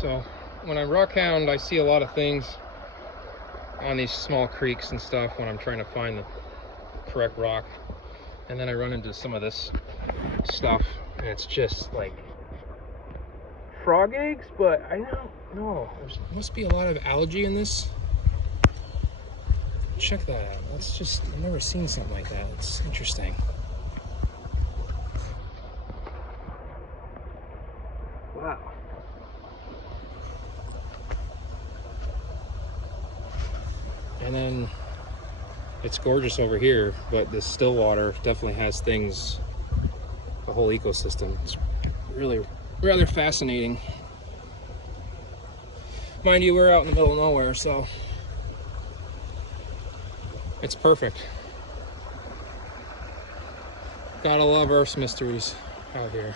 So when I rock hound, I see a lot of things on these small creeks and stuff when I'm trying to find the correct rock. And then I run into some of this stuff, and it's just like frog eggs, but I don't know. There must be a lot of algae in this. Check that out. That's just, I've never seen something like that. It's interesting. Wow. And then it's gorgeous over here, but the still water definitely has things, the whole ecosystem. It's really rather fascinating. Mind you, we're out in the middle of nowhere, so it's perfect. Gotta love Earth's mysteries out here.